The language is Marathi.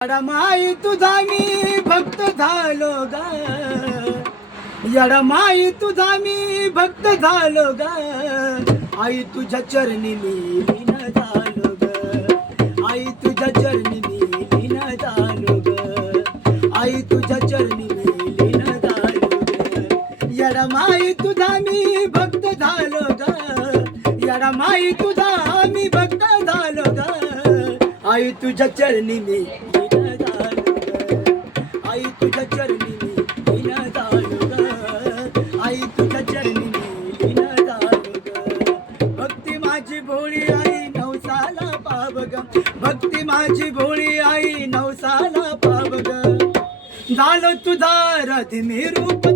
यडमाई तुझा मी भक्त झालो ग, यडमाई तुझा मी भक्त झालो ग, आई तुझ्या चरणी मी लीन झालो ग, आई तुझ्या चरणी मी लीन झालो ग, आई तुझ्या चरणी मी लीन झालो ग, यडमाई तुझा मी भक्त झालो ग, यडमाई तुझा मी भक्त झालो ग, आई तुझ्या चरणी मी लीन झालो ग, आई तुझ्या चरणी मी लीन झालो ग, आई तुझ्या चरणी मी लीन झालो ग, भक्ती माझी भोळी आई नवसाला पाव ग, भक्ती माझी भोळी आई नवसाला पाव ग, झालो तुझा रथ मी रूप